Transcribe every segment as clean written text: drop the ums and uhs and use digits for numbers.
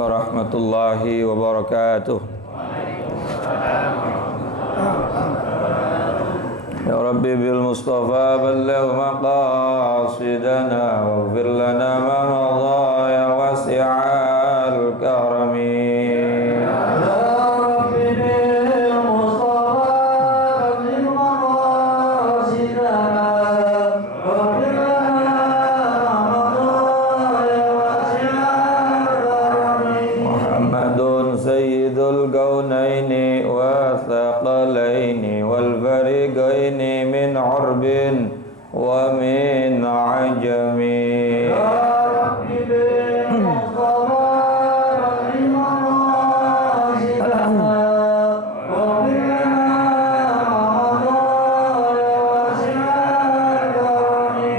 warahmatullahi wabarakatuh. Ya Rabbi bil Mustafa balligh maqasidana waghfir lana ma madha ya wasi'al karami. الكونين والثقلين والفريقين من عرب ومن عجم يا رب بالمصطفى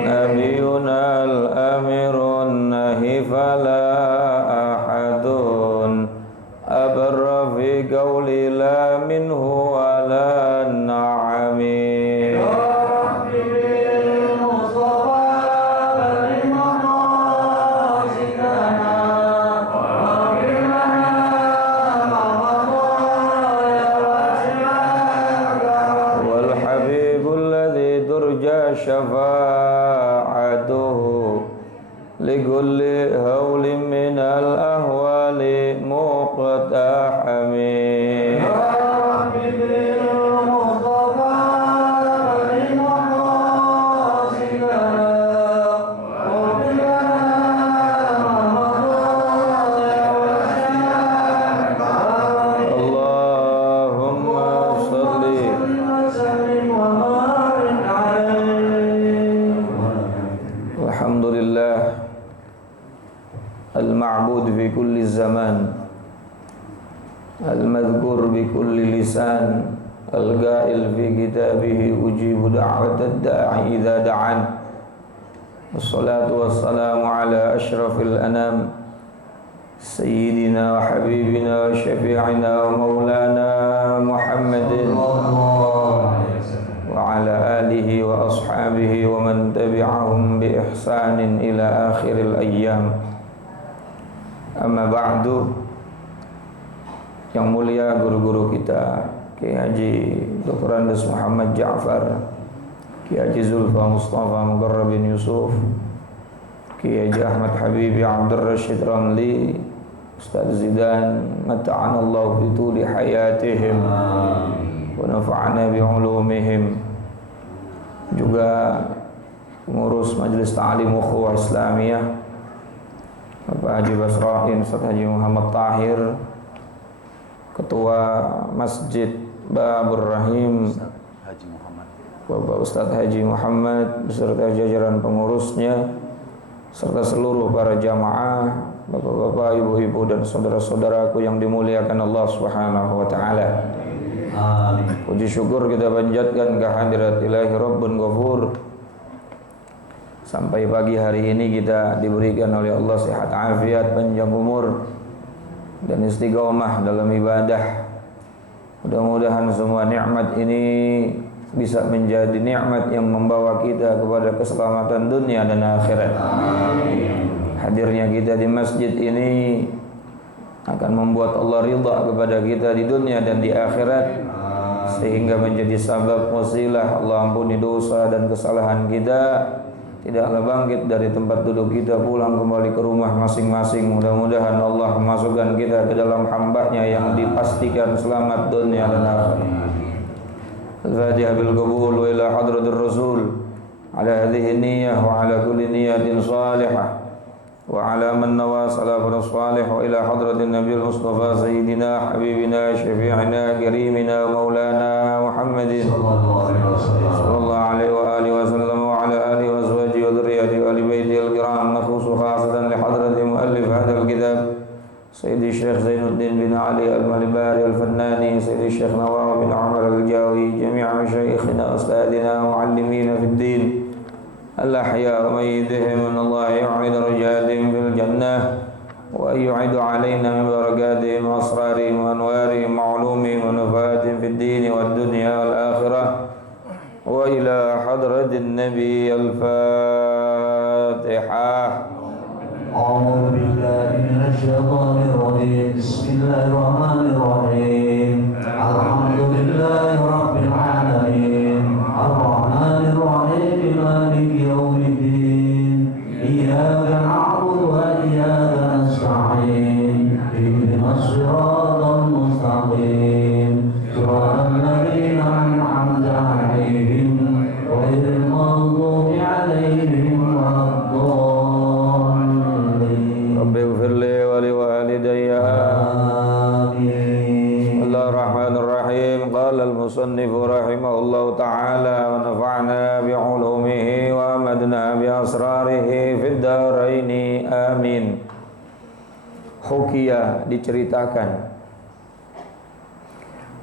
نبينا الأمير النهي فلا أحد أبر في قولي لا منه ولا النعم يا رب بالمصطفى بلغ مقاصدنا واغفر لنا ما مضى يا واسع الكرم والحبيب الذي ترجى شفاعته لكل هول من الأهوال مقتحم يا رب بالمصطفى بلغ مقاصدنا واغفر لنا ما مضى يا واسع الكرم اللهم صل وسلم وبارك عليه. الحمد لله المعبود في كل الزمان المذكور بكل لسان القائل في كتابه أجيب دعوة الداعي إذا دعان والصلاة والسلام على أشرف الأنام سيدنا وحبيبنا وشفيعنا ومولانا محمد وعلى آله وأصحابه ومن تبعهم بإحسان إلى آخر الأيام. Amma ba'du. Yang mulia guru-guru kita Kiai Haji Dr. Andes Muhammad Ja'far, Kiai Haji Zulfa Mustafa Mugarrab bin Yusuf, Kiai Haji Ahmad Habibi Abdul Rashid Ramli, Ustaz Zidan, mata'anallahu fi tuli hayatihim wa nafa'ana bi'ulumihim. Juga pengurus Majelis Ta'lim Ukhuwah Islamiyah Bapak Haji Basrain, Ustaz Haji Muhammad Tahir, Ketua Masjid Babur Rahim Bapak Ustaz Haji Muhammad beserta jajaran pengurusnya serta seluruh para jamaah, bapak-bapak, ibu-ibu dan saudara-saudaraku yang dimuliakan Allah Subhanahu wa taala. Amin. Puji syukur kita panjatkan kehadirat Ilahi Rabbun Ghafur. Sampai pagi hari ini kita diberikan oleh Allah sehat afiat, panjang umur dan istiqomah dalam ibadah. Mudah-mudahan semua nikmat ini bisa menjadi nikmat yang membawa kita kepada keselamatan dunia dan akhirat. Amin. Hadirnya kita di masjid ini akan membuat Allah ridha kepada kita di dunia dan di akhirat, sehingga menjadi sabab wasilah Allah ampuni dosa dan kesalahan kita, tidaklah bangkit dari tempat duduk kita pulang kembali ke rumah masing-masing. Mudah-mudahan Allah memasukkan kita ke dalam hamba-Nya yang dipastikan selamat dunia dan akhirat. Al-Fatihah bil qabul wa ila hadratir Rasul ala hadhihi niyyah wa ala kulli niyyatin salihah wa ala man nawa salafun salih wa ila hadratin Nabiyil Mustafa sayyidina habibina syafi'ina karimina maulana Muhammadin sallallahu alaihi wa alihi wasallam wa ala alihi wa azwajihi wa dhurriyyatihi wa ali baitihi al-kiram. Nakhusu khasatan li hadrati muallif hadzal kitab Sayyidi Syekh Zainuddin bin Ali Al-Malibari Al-Fannani, Sayyidi Syekh Nawar bin Umar Al-Jawi, jami'a masyayikhina ustadina muallimina fid din al-ahya wa mayyitihim, Allah yu'id rajatihim fil jannah wa yu'id alaina min barakatihim wa asrarihim wa anwarihim wa ulumihim wa nafatihim fid din wad dunya wal akhirah wa ila hadratin nabi al-Fatihah. أعوذ بالله من الشيطان الرجيم الرجيم بسم الله الرحمن الرحيم الحمد لله رب العالمين الرحمن الرحيم مالك يوم الدين إياك نعبد وإياك نستعين اهدنا الصراط المستقيم صراط الذين أنعمت عليهم غير المغضوب عليهم ولا الضالين رب اغفر لي ولوالدي آمين. الله الرحمن الرحيم. قال المصنف رحمه الله تعالى ونفعنا بعلومه وأمدنا بأسراره في الدارين آمين. Hukiya, diceritakan,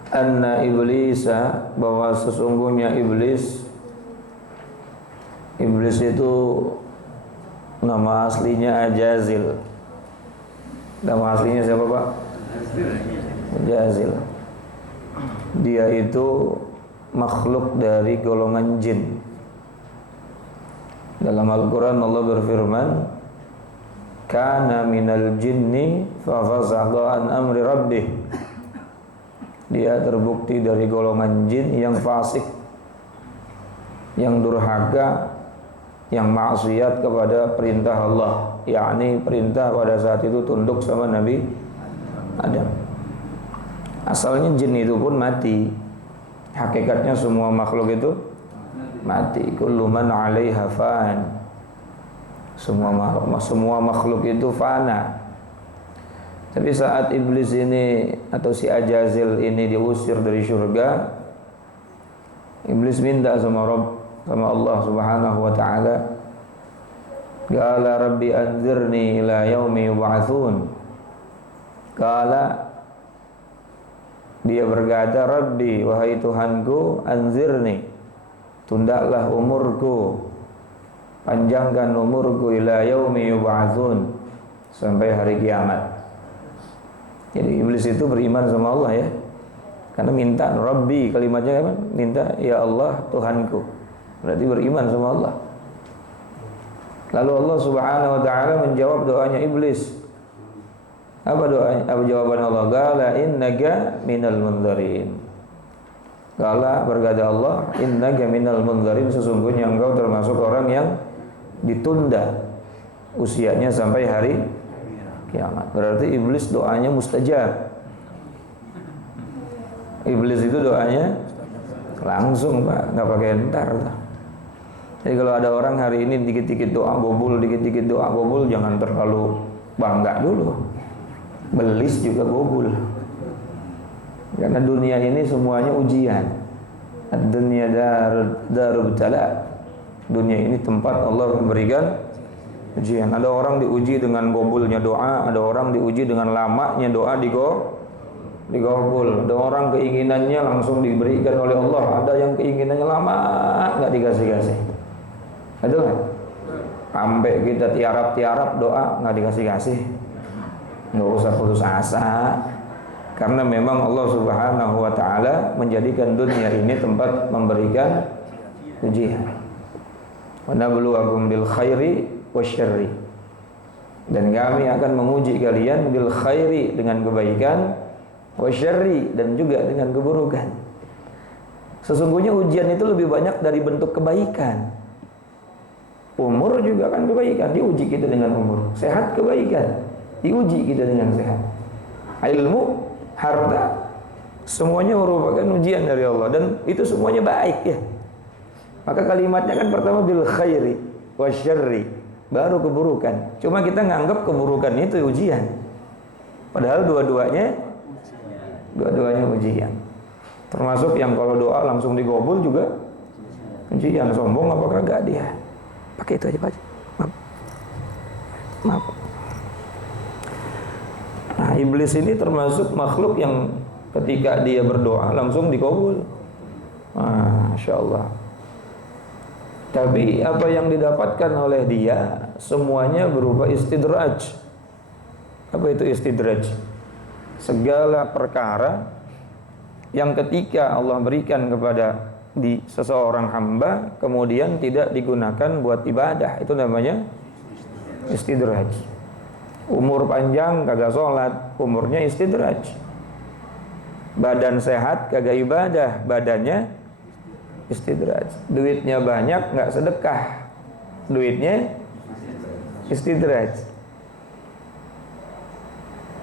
anna iblisa, bahwa sesungguhnya iblis itu nama aslinya Ajazil. Nama aslinya siapa, Pak? Ajazil. Dia itu makhluk dari golongan jin. Dalam Al-Quran Allah berfirman, kana minal jinni fa fazaqa an amri rabbih. Dia terbukti dari golongan jin yang fasik, yang durhaka, yang maksiat kepada perintah Allah, yakni perintah pada saat itu tunduk sama Nabi Adam. Asalnya jin itu pun mati. Hakikatnya semua makhluk itu mati. Kullu man 'alaiha fan. Semua makhluk itu fana. Tapi saat iblis ini atau si Ajazil ini diusir dari surga, iblis minta sama Allah Subhanahu wa taala, qala rabbi anzirni ila yaumi yub'atsun. Qala, dia berkata, Rabbi, wahai Tuhanku, anzirni, tundalah umurku, panjangkan umurku, ila yaumi yub'atsun, sampai hari kiamat. Jadi iblis itu beriman sama Allah ya, karena minta Rabbi, kalimatnya apa? Minta ya Allah Tuhanku, berarti beriman sama Allah. Lalu Allah Subhanahu wa taala menjawab doanya iblis. Apa doanya? Apa jawaban Allah? Qala innaka minal mundzirin. Qala, berkata Allah, innaka minal mundzirin, sesungguhnya engkau termasuk orang yang ditunda usianya sampai hari kiamat. Berarti iblis doanya mustajab. Iblis itu doanya langsung, Pak, nggak pakai entar. Jadi kalau ada orang hari ini dikit-dikit doa gobul, dikit-dikit doa gobul, jangan terlalu bangga dulu. Belis juga gobul. Karena dunia ini semuanya ujian. Ad-dunya darul bala. Dunia ini tempat Allah memberikan ujian. Ada orang diuji dengan gobulnya doa, ada orang diuji dengan lamanya doa digobul. Ada orang keinginannya langsung diberikan oleh Allah, ada yang keinginannya lama nggak dikasih-kasih. Betul kan? Sampai kita tiarap-tiarap doa nggak dikasih-kasih. Nggak usah putus asa, karena memang Allah Subhanahu wa taala menjadikan dunia ini tempat memberikan ujian. Wa nabluwakum bil khairi wasyarri, dan kami akan menguji kalian bil khairi, dengan kebaikan, wasyarri, dan juga dengan keburukan. Sesungguhnya ujian itu lebih banyak dari bentuk kebaikan. Umur juga kan kebaikan, diuji kita dengan umur. Sehat kebaikan, diuji kita dengan sehat. Ilmu, harta, semuanya merupakan ujian dari Allah, dan itu semuanya baik ya. Maka kalimatnya kan pertama bil khairi wasyarri, baru keburukan. Cuma kita nganggap keburukan itu ujian, padahal dua-duanya ujian. Termasuk yang kalau doa langsung digobul juga ujian. Sombong apakah enggak dia? Pakai itu aja, Pak. Maaf. Nah, iblis ini termasuk makhluk yang ketika dia berdoa langsung dikabul. Masya Allah. Tapi apa yang didapatkan oleh dia semuanya berupa istidraj. Apa itu istidraj? Segala perkara yang ketika Allah berikan kepada di seseorang hamba kemudian tidak digunakan buat ibadah, itu namanya istidraj. Umur panjang kagak sholat, umurnya istidraj. Badan sehat kagak ibadah, badannya istidraj. Duitnya banyak nggak sedekah, duitnya istidraj.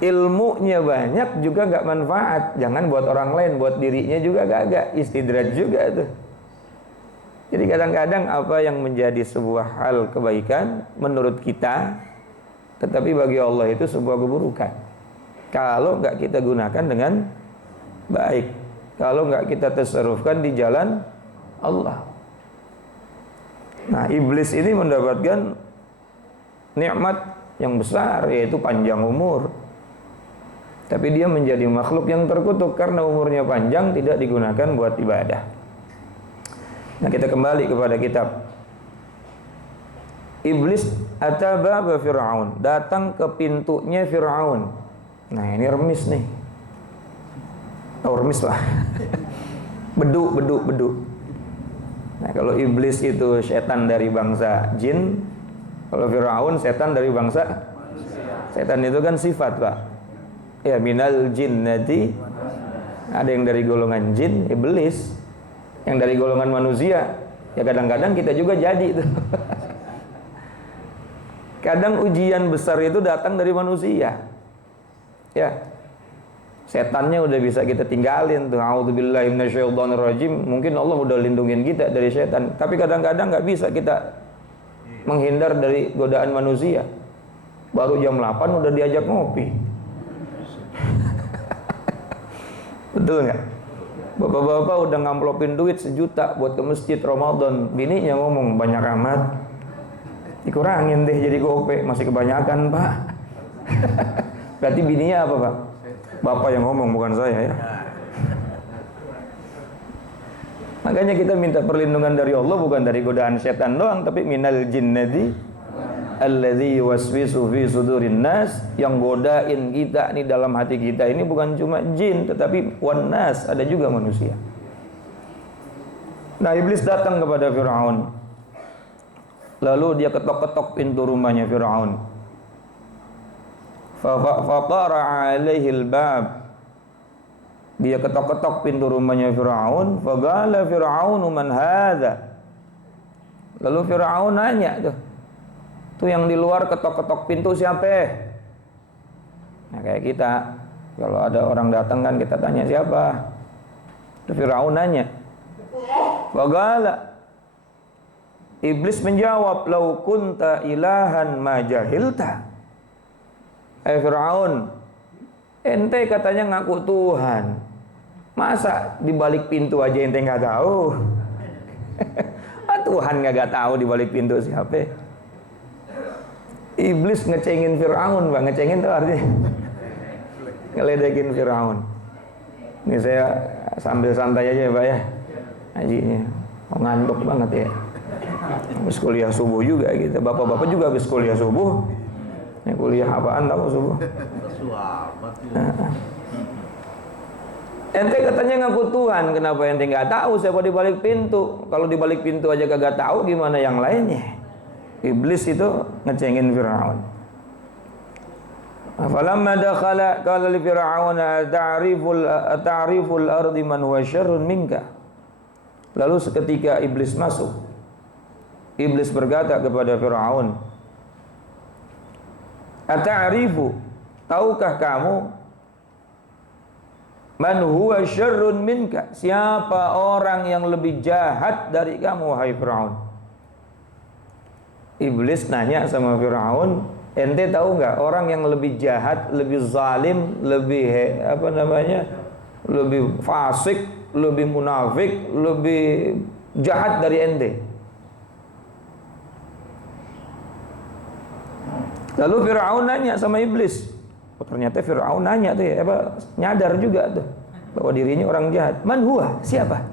Ilmunya banyak juga nggak manfaat, jangan buat orang lain, buat dirinya juga kagak, istidraj juga tuh. Jadi kadang-kadang apa yang menjadi sebuah hal kebaikan menurut kita, tetapi bagi Allah itu sebuah keburukan kalau nggak kita gunakan dengan baik, kalau nggak kita tasarrufkan di jalan Allah. Nah, iblis ini mendapatkan nikmat yang besar, yaitu panjang umur. Tapi dia menjadi makhluk yang terkutuk karena umurnya panjang, tidak digunakan buat ibadah. Nah, kita kembali kepada kitab. Iblis ataba Fir'aun, datang ke pintunya Fir'aun. Nah, ini remis nih. Oh, remis lah. Bedu. Nah, kalau iblis itu setan dari bangsa jin, kalau Fir'aun setan dari bangsa manusia. Setan itu kan sifat, Pak. Ya, minal jinnati, ada yang dari golongan jin, iblis, yang dari golongan manusia. Ya kadang-kadang kita juga jadi itu. Kadang ujian besar itu datang dari manusia. Ya, setannya udah bisa kita tinggalin tuh. A'udzubillahi minasyaitonirrajim. Mungkin Allah udah lindungin kita dari setan. Tapi kadang-kadang nggak bisa kita menghindar dari godaan manusia. Baru jam 8 udah diajak ngopi. Betul nggak? Bapak-bapak udah ngamplopin duit 1 juta buat ke masjid Ramadan. Bininya ngomong, banyak amat, dikurangin deh jadi gope. Masih kebanyakan, Pak. Berarti bininya apa, Pak? Bapak yang ngomong, bukan saya, ya. Makanya kita minta perlindungan dari Allah, bukan dari godaan setan doang, tapi minal jinnati alladzi waswisu fi sudurin nas, yang godain kita nih dalam hati kita ini bukan cuma jin, tetapi wan nas, ada juga manusia. Nah, iblis datang kepada Fir'aun. Lalu dia ketok-ketok pintu rumahnya Fir'aun. Faqara 'alaihi al-bab. Dia ketok-ketok pintu rumahnya Fir'aun. Faqala Fir'aunu man hadza. Lalu Fir'aun nanya tuh yang di luar ketok-ketok pintu siapa? Nah, kayak kita kalau ada orang datang kan kita tanya siapa. Tuh Fir'aun nanya. Faqala, iblis menjawab, lau kunta ilahan ma jahilta. Fir'aun, ente katanya ngaku Tuhan, masa di balik pintu aja ente nggak tahu? Tuhan nggak tahu di balik pintu siapa? Iblis ngecengin Fir'aun, Pak. Ngecengin itu artinya ngeledekin Fir'aun. Ini saya sambil santai aja ya, Pak, ya. Hajinya ngantuk banget ya. Habis kuliah subuh juga gitu. Bapak-bapak juga habis kuliah subuh. Ini kuliah apaan tahu subuh? Ente katanya ngaku Tuhan, kenapa ente nggak tahu siapa di balik pintu? Kalau di balik pintu aja kagak tahu, gimana yang lainnya? Iblis itu ngecengin Fir'aun. Falamma dakhala qala li Fir'aun ta'riful ardi man huwa syarrun minka. Lalu seketika iblis masuk, iblis berkata kepada Fir'aun, ata'rifu, tahukah kamu man huwa syarrun minka, siapa orang yang lebih jahat dari kamu wahai Fir'aun? Iblis nanya sama Fir'aun, ente tahu nggak orang yang lebih jahat, lebih zalim, lebih lebih fasik, lebih munafik, lebih jahat dari ente? Lalu Fir'aun nanya sama iblis. Oh, ternyata Fir'aun nanya tuh ya, nyadar juga tuh bahwa dirinya orang jahat. Man huwa, siapa?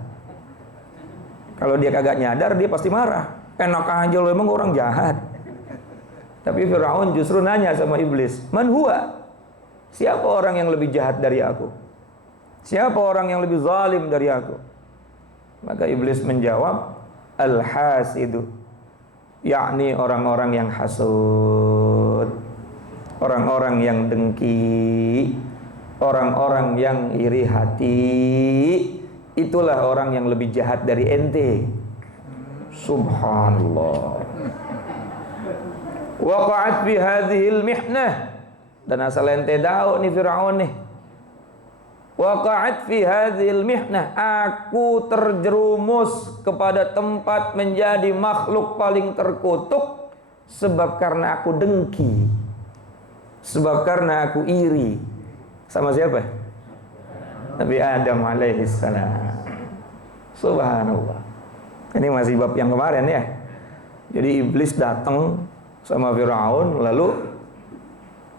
Kalau dia kagak nyadar, dia pasti marah. Enak aja lo, emang orang jahat. Tapi Fir'aun justru nanya sama iblis, man huwa, siapa orang yang lebih jahat dari aku? Siapa orang yang lebih zalim dari aku? Maka iblis menjawab, al-hasidu, yakni orang-orang yang hasud. orang-orang yang dengki, orang-orang yang iri hati, itulah orang yang lebih jahat dari ente. Subhanallah. Waqa'at fi hadhil mihnah, dan asal ente tahu nih Firaun nih. Waqa'at fi hadhil mihnah, aku terjerumus kepada tempat menjadi makhluk paling terkutuk sebab karena aku dengki, sebab karena aku iri. Sama siapa? Nabi Adam alaihi salam. Subhanallah. Ini masih bab yang kemarin ya. Jadi iblis datang sama Firaun, lalu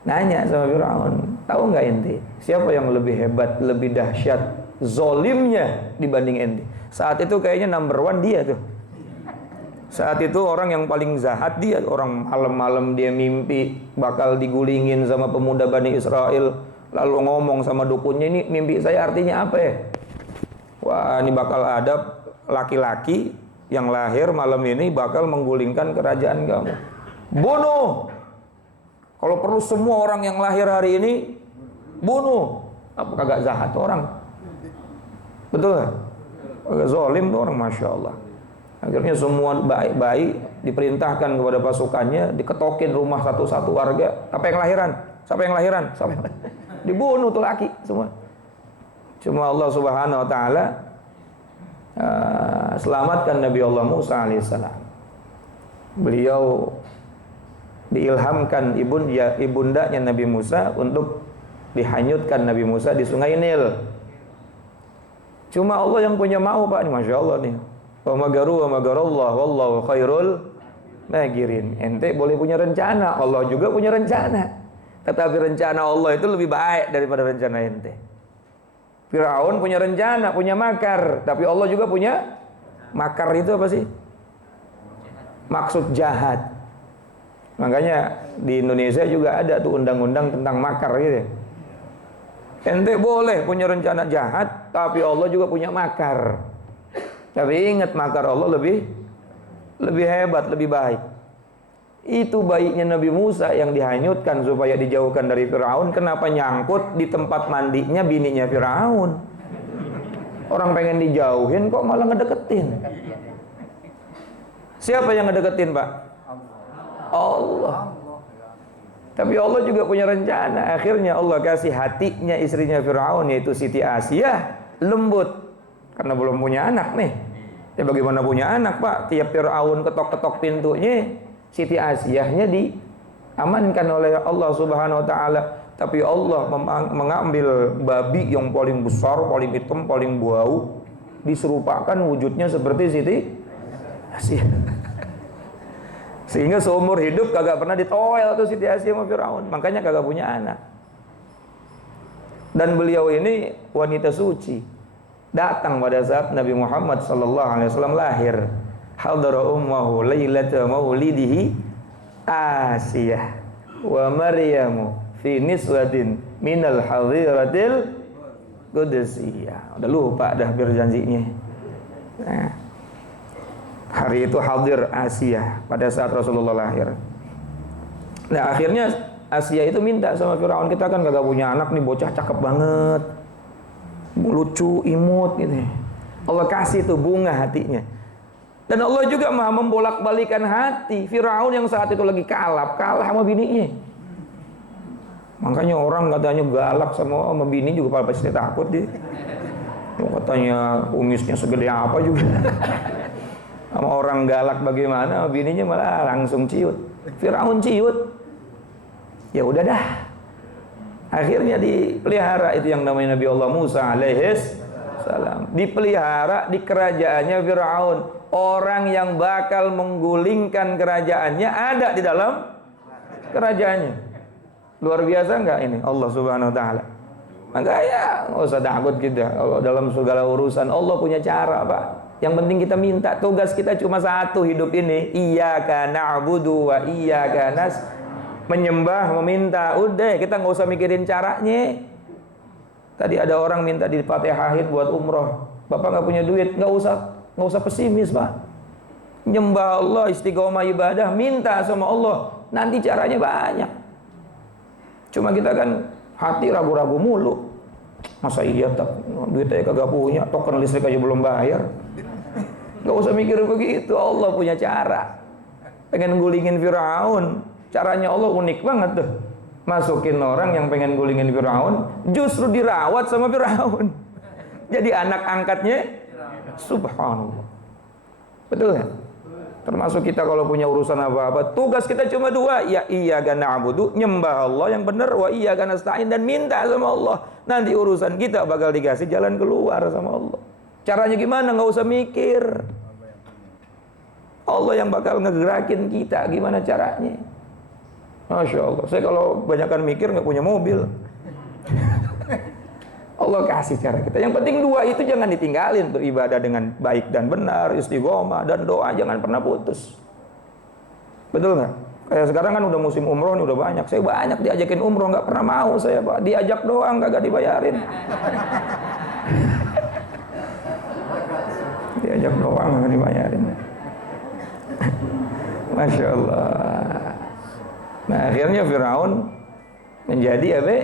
nanya sama Firaun, tahu nggak ente siapa yang lebih hebat, lebih dahsyat zolimnya dibanding ente? Saat itu kayaknya number one dia tuh. Saat itu orang yang paling jahat dia. Orang malam-malam dia mimpi bakal digulingin sama pemuda Bani Israel, lalu ngomong sama dukunnya, ini mimpi saya artinya apa ya? Wah, ini bakal ada laki-laki yang lahir malam ini bakal menggulingkan kerajaan kamu. Bunuh. Kalau perlu semua orang yang lahir hari ini bunuh. Apa kagak jahat orang? Betul gak? Kagak zalim tuh orang, Masya Allah. Akhirnya semua baik-baik diperintahkan kepada pasukannya, diketokin rumah satu-satu warga. Apa yang lahiran? Siapa yang lahiran? Siapa yang lahiran? Dibunuh tuh laki semua. Cuma Allah Subhanahu wa taala selamatkan Nabi Allah Musa alaihissalam. Beliau diilhamkan ibundanya Nabi Musa untuk dihanyutkan Nabi Musa di Sungai Nil. Cuma Allah yang punya mau, Pak. Masya Allah nih. Wa magaru wa magarallah wallahu khairul magirin. Ente boleh punya rencana, Allah juga punya rencana. Tetapi rencana Allah itu lebih baik daripada rencana ente. Firaun punya rencana, punya makar, tapi Allah juga punya makar. Itu apa sih? Maksud jahat. Makanya di Indonesia juga ada tuh undang-undang tentang makar gitu. Ente boleh punya rencana jahat, tapi Allah juga punya makar. Tapi ingat, makar Allah lebih hebat, lebih baik. Itu baiknya Nabi Musa yang dihanyutkan supaya dijauhkan dari Firaun. Kenapa nyangkut di tempat mandinya bininya Firaun? Orang pengen dijauhin kok malah ngedeketin. Siapa yang ngedeketin, Pak? Allah. Tapi Allah juga punya rencana. Akhirnya Allah kasih hatinya istrinya Firaun, yaitu Siti Asia, lembut. Karena belum punya anak nih. Ya bagaimana punya anak, Pak? Tiap Firaun ketok-ketok pintunya, Siti Asiahnya diamankan oleh Allah Subhanahu wa taala. Tapi Allah mengambil babi yang paling besar, paling hitam, paling bau, diserupakan wujudnya seperti Siti Asiah. Sehingga seumur hidup kagak pernah ditoel tuh Siti Asia sama Firaun. Makanya kagak punya anak. Dan beliau ini wanita suci. Datang pada saat Nabi Muhammad SAW lahir. Hadara ummahu lailata maulidihi Asiyah wa Maryamu fi niswatin minal hadiratil Qudusiyah. Udah lupa dah berjanjinya. Nah, hari itu hadir Asia pada saat Rasulullah lahir. Nah, akhirnya Asia itu minta sama Firaun, kita kan gak punya anak nih, bocah cakep banget, lucu, imut gitu. Allah kasih tuh bunga hatinya. Dan Allah juga maha membolak-balikan hati. Firaun yang saat itu lagi kalah sama bininya. Makanya orang katanya galak sama bini juga pasti takut dia. Katanya kumisnya segede apa juga. Sama orang galak bagaimana, bininya malah langsung ciut. Firaun ciut. Ya udah dah. Akhirnya dipelihara itu yang namanya Nabi Allah Musa alaihis salam. Dipelihara di kerajaannya Firaun. Orang yang bakal menggulingkan kerajaannya ada di dalam kerajaannya. Luar biasa enggak ini Allah Subhanahu wa taala? Makanya enggak usah takut kita. Kalau dalam segala urusan Allah punya cara, Pak. Yang penting kita minta. Tugas kita cuma satu hidup ini. Iyyaka na'budu wa iyyaka nasta'in. Menyembah, meminta. Udah, kita nggak usah mikirin caranya. Tadi ada orang minta difatihahin buat umroh. Bapak nggak punya duit, nggak usah pesimis, Pak. Nyembah Allah, istiqomah ibadah, minta sama Allah. Nanti caranya banyak. Cuma kita kan hati ragu-ragu mulu. Masa iya duitnya kagak punya, token listrik aja belum bayar. Gak usah mikir begitu, Allah punya cara. Pengen gulingin Firaun, caranya Allah unik banget tuh. Masukin orang yang pengen gulingin Firaun, justru dirawat sama Firaun. Jadi anak angkatnya, subhanallah. Betul ya? Termasuk kita kalau punya urusan apa-apa, tugas kita cuma dua, ya iyyaka na'budu, nyembah Allah yang benar, wa iyyaka nasta'in, dan minta sama Allah. Nanti urusan kita bakal dikasih jalan keluar sama Allah. Caranya gimana? Nggak usah mikir. Allah yang bakal ngegerakin kita, gimana caranya? Masya Allah. Saya kalau banyakkan mikir nggak punya mobil. Allah kasih cara kita. Yang penting dua itu jangan ditinggalin, beribadah dengan baik dan benar, istiqomah dan doa jangan pernah putus. Betul nggak? Kayak sekarang kan udah musim umroh nih, udah banyak. Saya banyak diajakin umroh, nggak pernah mau saya, Pak. Diajak doang, kagak dibayarin. Diajak doang, kagak dibayarin. Masya Allah. Nah akhirnya Firaun menjadi apa?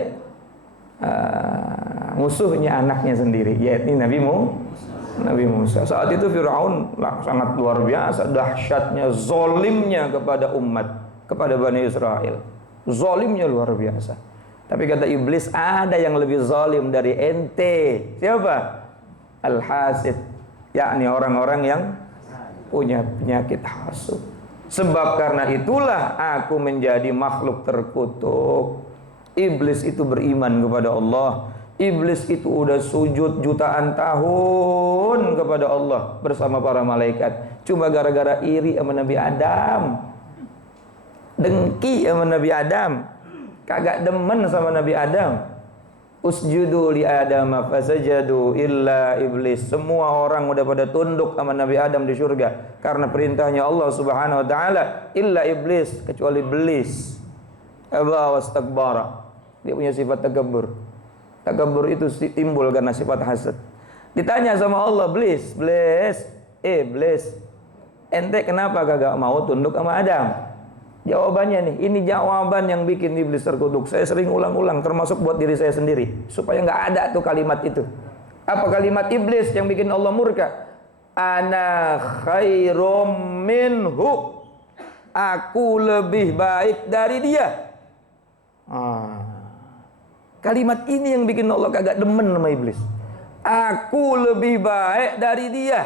Musuhnya anaknya sendiri, yaitu Nabi Musa. Saat itu Firaun sangat luar biasa, dahsyatnya, zolimnya kepada umat, kepada Bani Israel. Zolimnya luar biasa. Tapi kata iblis, ada yang lebih zolim dari ente. Siapa? Al-hasid, yakni orang-orang yang punya penyakit hasud. Sebab karena itulah aku menjadi makhluk terkutuk. Iblis itu beriman kepada Allah. Iblis itu udah sujud jutaan tahun kepada Allah bersama para malaikat. Cuma gara-gara iri sama Nabi Adam, dengki sama Nabi Adam, kagak demen sama Nabi Adam. Usjudu li Adam fasajadu illa iblis. Semua orang udah pada tunduk sama Nabi Adam di surga karena perintahnya Allah Subhanahu wa taala, illa iblis, kecuali iblis. Aba wastakbara. Dia punya sifat takabur. Takabur itu timbul karena sifat hasad. Ditanya sama Allah, iblis, ente kenapa kagak mau tunduk sama Adam? Jawabannya nih, ini jawaban yang bikin iblis terkutuk. Saya sering ulang-ulang, termasuk buat diri saya sendiri, supaya nggak ada tuh kalimat itu. Apa kalimat iblis yang bikin Allah murka? Ana khairum minhu. Aku lebih baik dari dia. Kalimat ini yang bikin Allah kagak demen sama iblis. Aku lebih baik dari dia.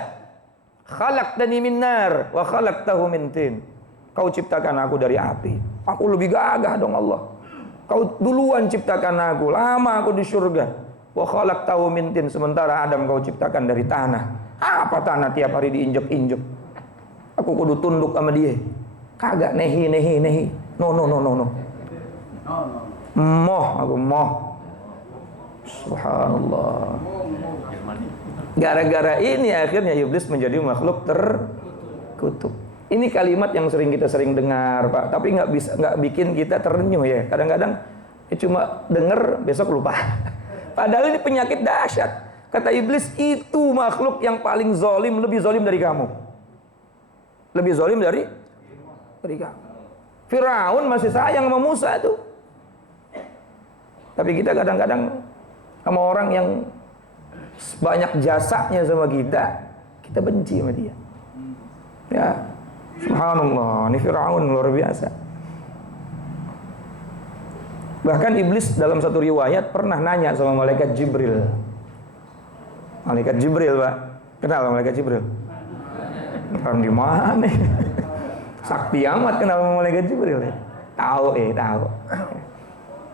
Khalaqtani min nar wa khalaqtahu min tin. Kau ciptakan aku dari api. Aku lebih gagah dong Allah. Kau duluan ciptakan aku, lama aku di surga. Wa khalaqtahu min tin, sementara Adam kau ciptakan dari tanah. Apa tanah tiap hari diinjek-injek? Aku kudu tunduk sama dia. Kagak, nehi. No. Aku moh. Subhanallah. Gara-gara ini akhirnya iblis menjadi makhluk terkutuk. Ini kalimat yang kita sering dengar, Pak, tapi nggak bikin kita terenyuh ya. Kadang-kadang cuma dengar, besok lupa. Padahal ini penyakit dahsyat. Kata iblis, itu makhluk yang paling zalim, lebih zalim dari kamu. Lebih zalim dari kamu. Firaun masih sayang sama Musa tuh. Tapi kita kadang-kadang sama orang yang banyak jasanya sama kita benci sama dia. Ya, subhanallah, ini Firaun luar biasa. Bahkan iblis dalam satu riwayat pernah nanya sama malaikat Jibril. Malaikat Jibril, Pak. Kenal malaikat Jibril? Orang di mana? Sakti amat kenal sama malaikat Jibril ya? Tahu.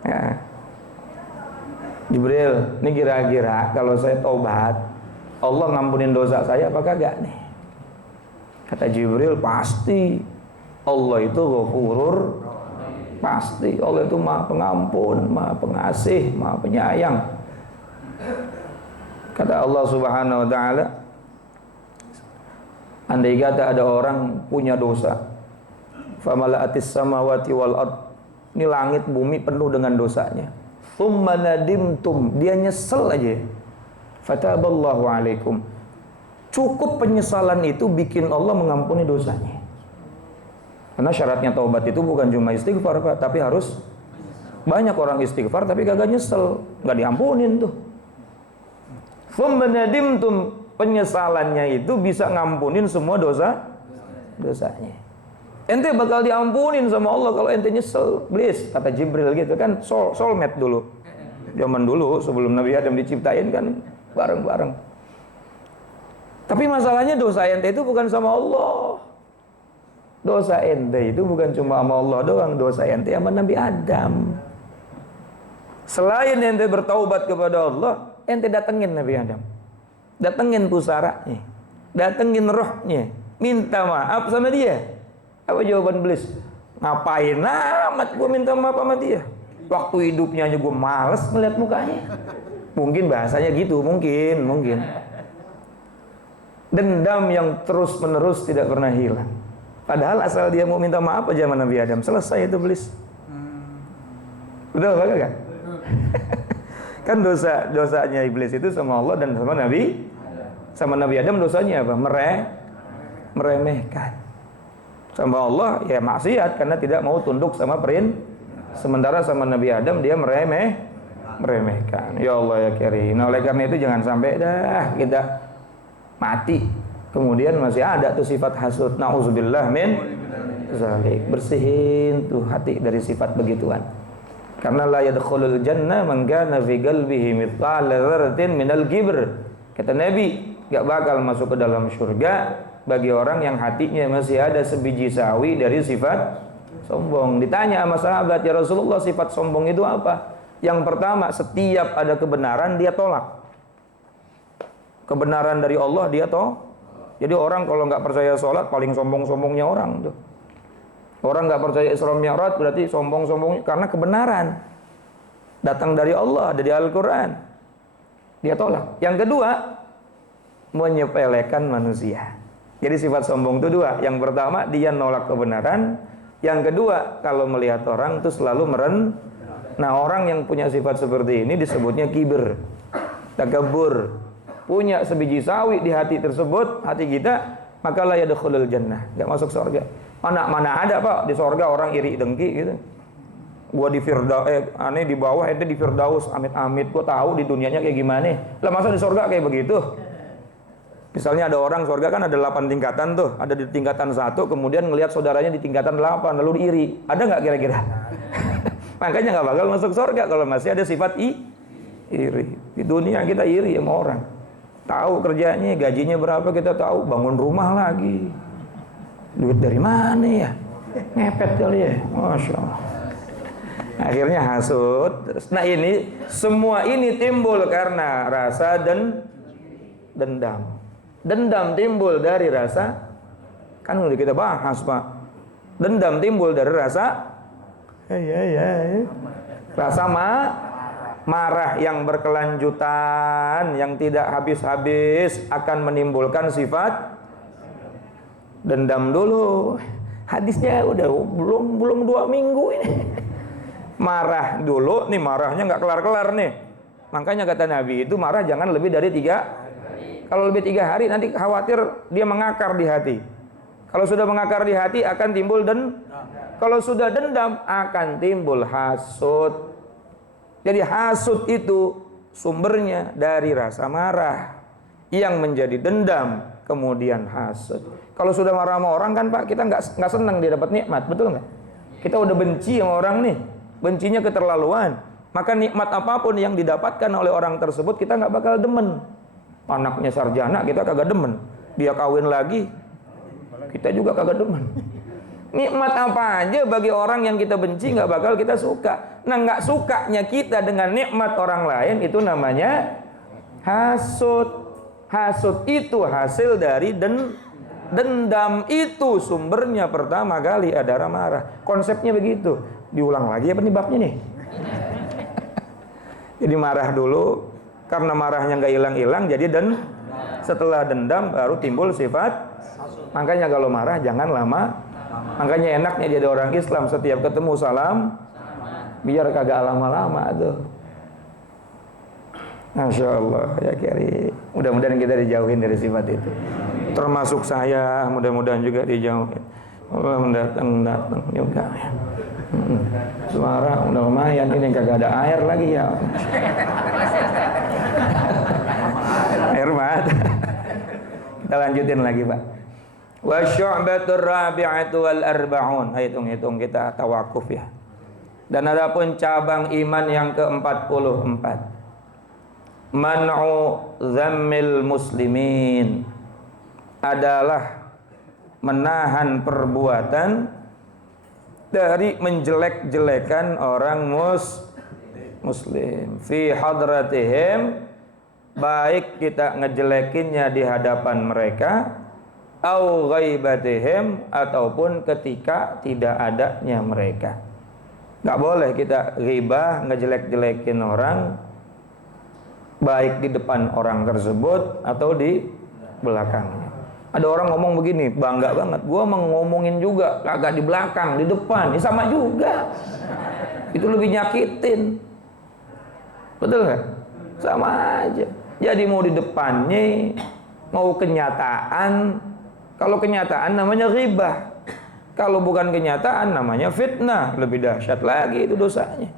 Ya. Jibril, ini kira-kira kalau saya taubat, Allah ngampunin dosa saya apa kagak nih? Kata Jibril, pasti. Allah itu Ghafurur, pasti. Allah itu Maha Pengampun, Maha Pengasih, Maha Penyayang. Kata Allah Subhanahu wa taala, andai kata ada orang punya dosa, famala'atis samawati wal ard, ini langit bumi penuh dengan dosanya. Tsumma nadimtum, dia nyesel aja. Fataballahu alaikum. Cukup penyesalan itu bikin Allah mengampuni dosanya. Karena syaratnya taubat itu bukan cuma istighfar, Pak, tapi harus Banyak orang istighfar tapi kagak nyesel, nggak diampunin tuh. Fumbanadimtum, penyesalannya itu bisa ngampunin semua dosanya. Ente bakal diampunin sama Allah kalau ente nyesel. Please, kata Jibril gitu kan, soulmate dulu. Zaman dulu sebelum Nabi Adam diciptain kan bareng-bareng. Tapi masalahnya dosa ente itu bukan sama Allah. Dosa ente itu bukan cuma sama Allah doang, dosa ente sama Nabi Adam. Selain ente bertaubat kepada Allah, ente datengin Nabi Adam. Datengin pusaranya, datengin rohnya, minta maaf sama dia. Apa jawaban iblis? Ngapain amat gue minta maaf sama dia? Waktu hidupnya aja gue males melihat mukanya. Mungkin bahasanya gitu, mungkin. Dendam yang terus menerus tidak pernah hilang. Padahal asal dia mau minta maaf aja sama Nabi Adam, selesai itu iblis. Betul kan? Kan dosanya iblis itu sama Allah dan sama Nabi Adam dosanya apa? Meremehkan. Sama Allah ya maksiat karena tidak mau tunduk sama perintah. Sementara sama Nabi Adam dia meremehkan. Ya Allah ya Karim. Nah, oleh karena itu jangan sampai dah kita mati kemudian masih ada tuh sifat hasud. Nauzubillah min zalik. Bersihin tuh hati dari sifat begituan. Karena la yadkhulul jannah man kana fi qalbihi mithqal dzarratin minal kibr. Kata Nabi, enggak bakal masuk ke dalam surga bagi orang yang hatinya masih ada sebiji sawi dari sifat sombong. Ditanya sama sahabat, ya Rasulullah, sifat sombong itu apa? Yang pertama, setiap ada kebenaran dia tolak. Kebenaran dari Allah dia tolak. Jadi orang kalau nggak percaya sholat paling sombong-sombongnya orang tuh. Orang nggak percaya Isra Mi'raj berarti sombong-sombongnya karena kebenaran datang dari Allah, ada di Al-Quran. Dia tolak. Yang kedua, menyepelekan manusia. Jadi sifat sombong itu dua. Yang pertama dia nolak kebenaran. Yang kedua kalau melihat orang itu selalu Nah, orang yang punya sifat seperti ini disebutnya kibir, takabur. Punya sebiji sawi di hati tersebut, hati kita, maka la yadkhulul jannah, enggak masuk surga. Mana ada Pak di surga orang iri dengki gitu. Gua di Firdaus aneh di bawah, ente di Firdaus, amit-amit. Gua tahu di dunianya kayak gimana. Lah masa di surga kayak begitu? Misalnya ada orang surga kan ada 8 tingkatan tuh, ada di tingkatan 1, kemudian ngelihat saudaranya di tingkatan 8, lalu iri. Ada nggak kira-kira? Makanya nggak bakal masuk surga kalau masih ada sifat iri. Di dunia kita iri sama orang. Tahu kerjanya, gajinya berapa kita tahu, bangun rumah lagi. Duit dari mana ya? Ngepet kali ya, Masya Allah. Akhirnya hasut. Nah ini, semua ini timbul karena rasa dendam. Dendam timbul dari rasa, kan udah kita bahas Pak. Dendam timbul dari rasa rasa marah yang berkelanjutan, yang tidak habis-habis, akan menimbulkan sifat dendam dulu. Hadisnya udah belum 2 minggu ini. Marah dulu, nih marahnya nggak kelar-kelar nih. Makanya kata Nabi itu marah jangan lebih dari 3. Kalau lebih 3 hari nanti khawatir dia mengakar di hati. Kalau sudah mengakar di hati akan timbul kalau sudah dendam akan timbul hasud. Jadi hasud itu sumbernya dari rasa marah yang menjadi dendam kemudian hasud. Kalau sudah marah sama orang kan Pak, kita nggak senang dia dapat nikmat, betul nggak? Kita udah benci sama orang nih, bencinya keterlaluan. Maka nikmat apapun yang didapatkan oleh orang tersebut kita nggak bakal demen. Anaknya sarjana kita kagak demen, dia kawin lagi kita juga kagak demen. Nikmat apa aja bagi orang yang kita benci nggak bakal kita suka. Nah, nggak sukanya kita dengan nikmat orang lain itu namanya hasud. Hasud itu hasil dari dendam, itu sumbernya pertama kali ada marah. Konsepnya begitu. Diulang lagi apa nih babnya nih? Jadi marah dulu, karena marahnya nggak hilang-hilang, jadi setelah dendam baru timbul sifat. Makanya kalau marah jangan lama. Makanya enaknya jadi orang Islam setiap ketemu salam, biar kagak lama-lama tuh. Masya Allah ya Kiri. Mudah-mudahan kita dijauhin dari sifat itu. Termasuk saya, mudah-mudahan juga dijauhin. Allah mendatang juga. Suara udah lumayan, ini kagak ada air lagi ya. Air mata. Kita lanjutin lagi, Pak. Wa syu'batur rabi'atu wal arba'un. Hitung-hitung kita tawakuf ya. Dan adapun cabang iman yang ke-44. Man'u zammil muslimin. Adalah menahan perbuatan dari menjelek-jelekan orang muslim fi hadratihim, baik kita ngejelekinnya di hadapan mereka, au ghaibatihim, ataupun ketika tidak adanya mereka. Gak boleh kita ghibah, ngejelek-jelekin orang, baik di depan orang tersebut atau di belakangnya. Ada orang ngomong begini, bangga banget, gua mau ngomongin juga, kagak di belakang, di depan, ini sama juga. Itu lebih nyakitin. Betul nggak? Sama aja. Jadi mau di depannya, mau kenyataan. Kalau kenyataan namanya ghibah. Kalau bukan kenyataan namanya fitnah. Lebih dahsyat lagi itu dosanya.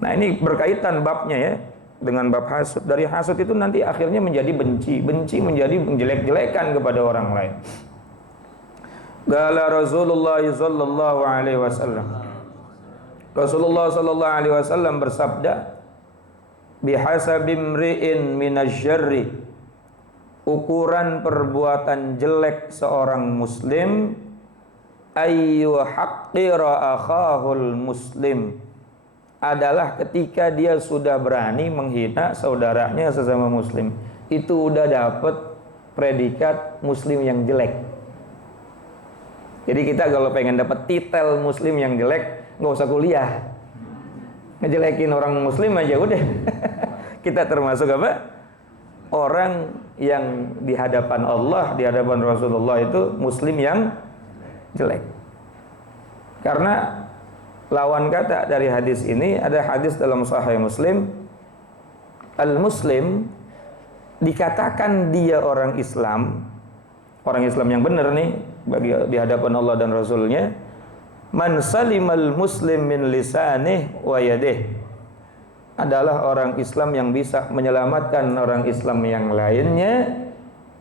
Nah ini berkaitan babnya ya dengan bab hasud. Dari hasud itu nanti akhirnya menjadi benci. Benci menjadi menjelek-jelekan kepada orang lain. Qala Rasulullah sallallahu alaihi wasallam. Rasulullah sallallahu alaihi wasallam bersabda, bihasabi imri'in minasyarri, ukuran perbuatan jelek seorang muslim, ayyu haqqira akhahul muslim, adalah ketika dia sudah berani menghina saudaranya sesama muslim. Itu udah dapat predikat muslim yang jelek. Jadi kita kalau pengen dapat titel muslim yang jelek, nggak usah kuliah, ngejelekin orang muslim aja udah. Kita termasuk apa? Orang yang di hadapan Allah, di hadapan Rasulullah itu muslim yang jelek. Karena lawan kata dari hadis ini, ada hadis dalam Sahih Muslim, al-muslim dikatakan dia orang Islam yang benar nih bagi di hadapan Allah dan Rasulnya, man salimal muslim min lisanih wa yadih, adalah orang Islam yang bisa menyelamatkan orang Islam yang lainnya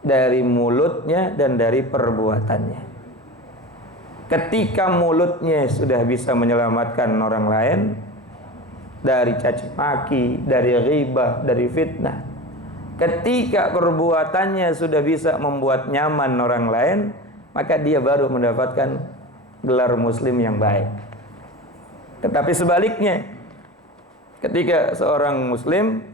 dari mulutnya dan dari perbuatannya. Ketika mulutnya sudah bisa menyelamatkan orang lain dari caci maki, dari ghibah, dari fitnah, ketika perbuatannya sudah bisa membuat nyaman orang lain, maka dia baru mendapatkan gelar muslim yang baik. Tetapi sebaliknya, ketika seorang muslim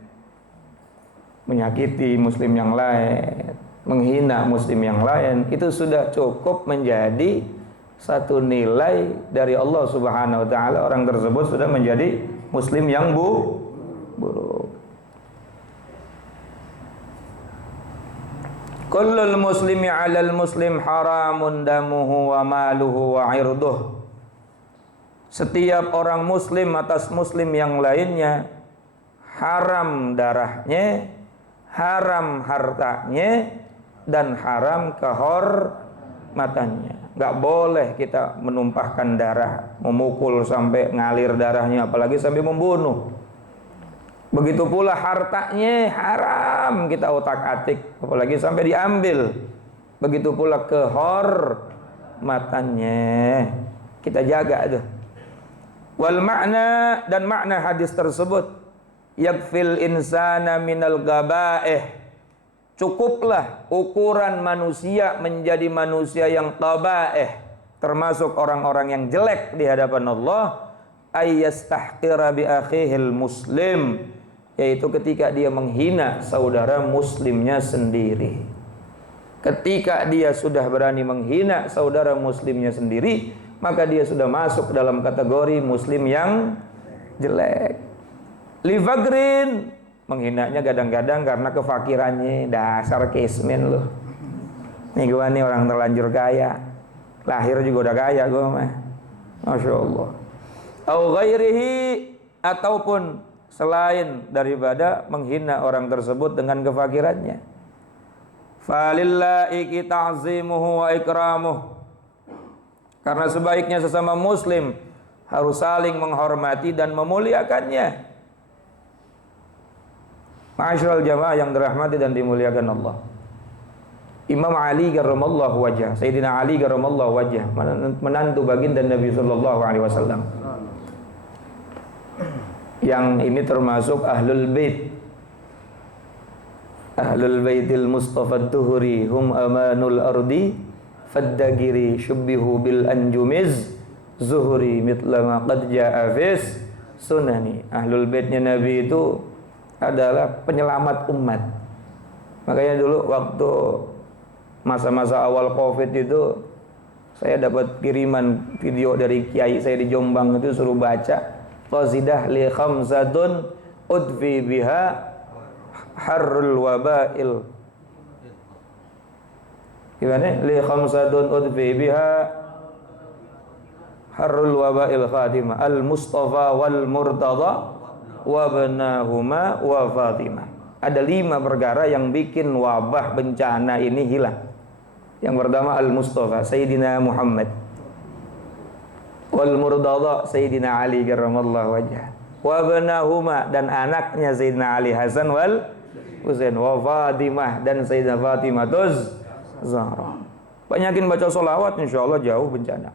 menyakiti muslim yang lain, menghina muslim yang lain, itu sudah cukup menjadi satu nilai dari Allah Subhanahu wa taala. Orang tersebut sudah menjadi muslim yang buruk. Kullul muslimi 'alal muslim haramun damuhu wa maluhu wa 'irduh. Setiap orang muslim atas muslim yang lainnya haram darahnya, haram hartanya, dan haram kehormatannya. Gak boleh kita menumpahkan darah, memukul sampai ngalir darahnya, apalagi sampai membunuh. Begitu pula hartanya haram kita otak-atik, apalagi sampai diambil. Begitu pula kehormatannya kita jaga itu. Wal makna, dan makna hadis tersebut, yakfil insana minal gabaih, cukuplah ukuran manusia menjadi manusia yang tabaih, termasuk orang-orang yang jelek di hadapan Allah, ayyastahqira bi akhihil muslim, yaitu ketika dia menghina saudara muslimnya sendiri. Ketika dia sudah berani menghina saudara muslimnya sendiri, maka dia sudah masuk dalam kategori muslim yang jelek. Li fagrin, menghinanya kadang-kadang karena kefakirannya. Dasar kismin loh. Nih gua nih orang terlanjur kaya, lahir juga udah kaya gua mah, Masya Allah. Au ghairihi, ataupun selain daripada menghina orang tersebut dengan kefakirannya. Falillahi ta'zimuhu wa ikramuh, karena sebaiknya sesama muslim harus saling menghormati dan memuliakannya. Ma'asyiral jamaah yang dirahmati dan dimuliakan Allah. Imam Ali karramallahu wajhah, Sayyidina Ali karramallahu wajhah, menantu baginda Nabi sallallahu alaihi wasallam. Yang ini termasuk ahlul bait. Ahlul baitil Mustafa ad-Duhri hum amanul ardi faddagiri syubbihu bil anjumiz zuhri mitla ma qad jaa fis sunani. Ahlul baitnya Nabi itu adalah penyelamat umat. Makanya dulu waktu masa-masa awal Covid itu saya dapat kiriman video dari kiai saya di Jombang, itu suruh baca qasidah li khamsatun udfi biha harrul wabail. Gimana? Li khamsatun udfi biha harrul wabail khatimah al Mustafa wal Murtada wa banahuma wa Fatimah. Ada 5 perkara yang bikin wabah bencana ini hilang. Yang pertama al Mustafa Sayyidina Muhammad, wal Murtada Sayyidina Ali karramallahu wajhah, wa banahuma dan anaknya Sayyidina Ali Hasan wal Husain, wa Fatimah dan Sayyidina Fatimah Zahra. Banyakin baca sholawat, insyaallah jauh bencana.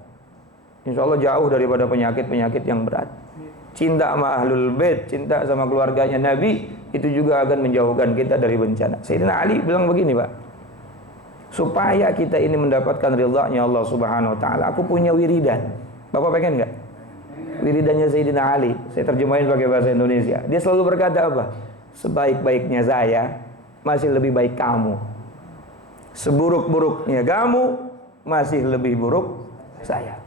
Insyaallah jauh daripada penyakit-penyakit yang berat. Cinta sama ahlul bait, cinta sama keluarganya Nabi, itu juga akan menjauhkan kita dari bencana. Sayyidina Ali bilang begini, Pak, supaya kita ini mendapatkan ridhanya Allah Subhanahu wa taala, aku punya wiridan. Bapak pengen nggak? Wiridannya Sayyidina Ali, saya terjemahin pakai bahasa Indonesia. Dia selalu berkata apa? Sebaik-baiknya saya masih lebih baik kamu. Seburuk-buruknya kamu masih lebih buruk saya.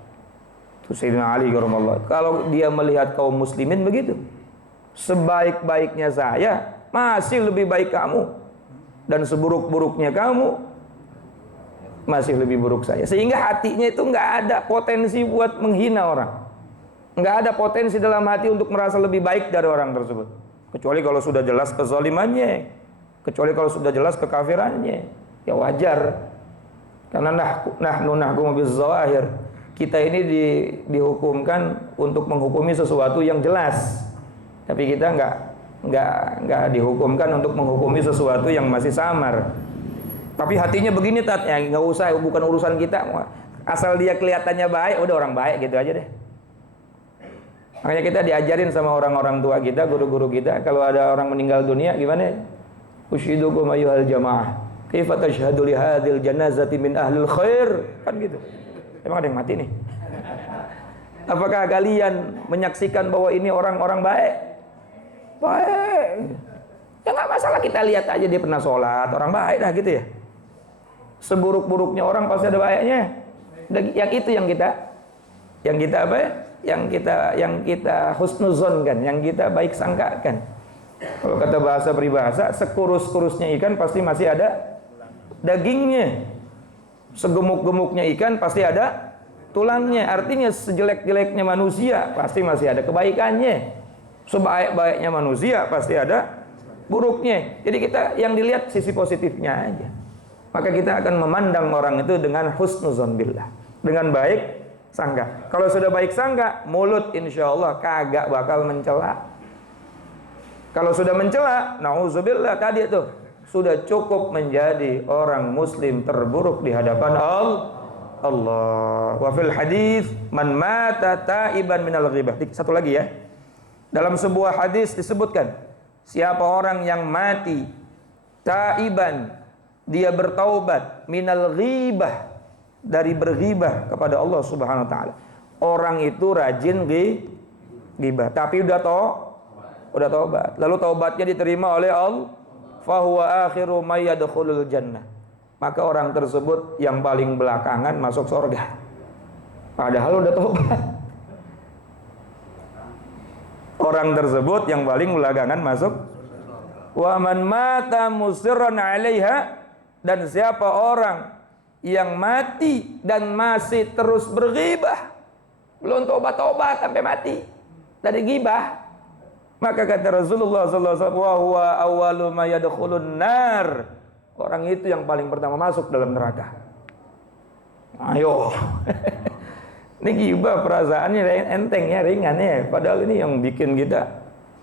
Itu Sayyidina Ali karramallahu. Kalau dia melihat kaum muslimin begitu, sebaik-baiknya saya masih lebih baik kamu, dan seburuk-buruknya kamu masih lebih buruk saya. Sehingga hatinya itu nggak ada potensi buat menghina orang, nggak ada potensi dalam hati untuk merasa lebih baik dari orang tersebut, kecuali kalau sudah jelas kezalimannya, kecuali kalau sudah jelas kekafirannya, ya wajar. Karena nahnu nahkumu bizzawahir, kita ini dihukumkan untuk menghukumi sesuatu yang jelas, tapi kita nggak dihukumkan untuk menghukumi sesuatu yang masih samar. Tapi hatinya begini, Tat, ya nggak usah, bukan urusan kita. Asal dia kelihatannya baik, udah orang baik gitu aja deh. Makanya kita diajarin sama orang-orang tua kita, guru-guru kita, kalau ada orang meninggal dunia, gimana? Ushidukum ayyuhal jamaah, kaifa tashhadu li hadhil janazati min ahlil khair, kan gitu. Emang ada yang mati nih? Apakah kalian menyaksikan bahwa ini orang-orang baik? Baik. Ya nggak masalah, kita lihat aja dia pernah sholat, orang baik dah gitu ya. Seburuk-buruknya orang pasti ada baiknya. Yang itu yang kita apa ya? Yang kita husnuzon kan, yang kita baik sangkakan. Kalau kata bahasa peribahasa, sekurus-kurusnya ikan pasti masih ada dagingnya. Segemuk-gemuknya ikan pasti ada tulangnya. Artinya sejelek-jeleknya manusia pasti masih ada kebaikannya. Sebaik-baiknya manusia pasti ada buruknya. Jadi kita yang dilihat sisi positifnya aja. Maka kita akan memandang orang itu dengan husnuzon billah, dengan baik sangka. Kalau sudah baik sangka, mulut insya Allah kagak bakal mencela. Kalau sudah mencela, nauzubillah, tadi itu sudah cukup menjadi orang muslim terburuk di hadapan Allah. Wa fil hadis man mata taiban minal ghibah. Satu lagi ya. Dalam sebuah hadis disebutkan, siapa orang yang mati taiban, dia bertaubat, minal ghibah, dari berghibah kepada Allah Subhanahu wa taala. Orang itu rajin ghibah, tapi udah taubat. Lalu taubatnya diterima oleh Allah, fa huwa akhiru may yadkhulul jannah. Maka orang tersebut yang paling belakangan masuk surga. Padahal udah taubat. Orang tersebut yang paling belakangan masuk. Wa man mata musirran 'alaiha, dan siapa orang yang mati dan masih terus berghibah, belum tobat-tobat sampai mati dari ghibah, maka kata Rasulullah sallallahu alaihi wasallam, wa huwa awwalu ma yadkhulun nar, orang itu yang paling pertama masuk dalam neraka. Ayo. Ini gibah perasaannya enteng ya, ringan ya. Padahal ini yang bikin kita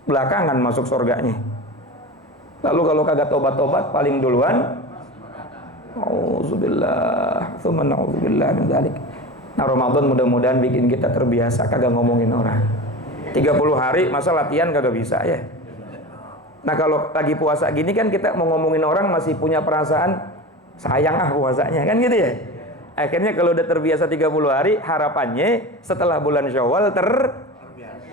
belakangan masuk surganya. Lalu kalau kagak tobat-tobat paling duluan auzubillah, tsumma na'udzubillah min dzalik. Nah, Ramadan mudah-mudahan bikin kita terbiasa kagak ngomongin orang. 30 hari masa latihan kagak bisa ya. Nah, kalau lagi puasa gini kan kita mau ngomongin orang masih punya perasaan sayang puasanya kan gitu ya. Akhirnya kalau udah terbiasa 30 hari, harapannya setelah bulan Syawal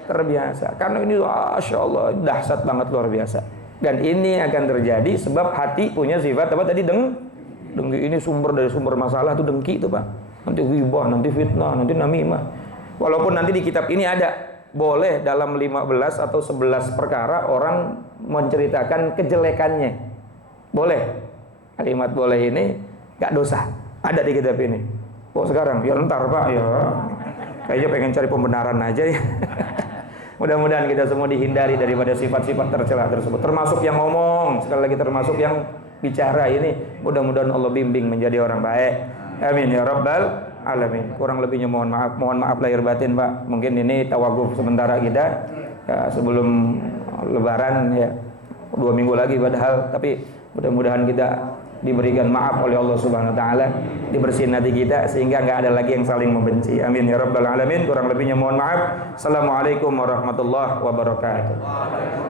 terbiasa. Karena ini Masya Allah dahsyat banget, luar biasa. Dan ini akan terjadi sebab hati punya sifat apa tadi? Dengki. Ini sumber dari sumber masalah tuh dengki itu Pak. Nanti ghibah, nanti fitnah, nanti namimah. Walaupun nanti di kitab ini ada boleh dalam 15 atau 11 perkara orang menceritakan kejelekannya. Boleh. Kalimat boleh ini gak dosa. Ada di kitab ini. Kok sekarang? Ya ntar Pak, ya. Kayaknya pengen cari pembenaran aja ya. Mudah-mudahan kita semua dihindari daripada sifat-sifat tercela tersebut. Termasuk yang ngomong, sekali lagi termasuk yang bicara ini. Mudah-mudahan Allah bimbing menjadi orang baik. Amin ya rabbal alamin. Kurang lebihnya mohon maaf lahir batin Pak. Mungkin ini tawaguf sementara kita ya, sebelum Lebaran ya, 2 minggu lagi padahal. Tapi mudah-mudahan kita diberikan maaf oleh Allah Subhanahu wa taala, dibersihin hati kita sehingga enggak ada lagi yang saling membenci. Amin ya rabbal alamin. Kurang lebihnya mohon maaf. Assalamualaikum warahmatullahi wabarakatuh.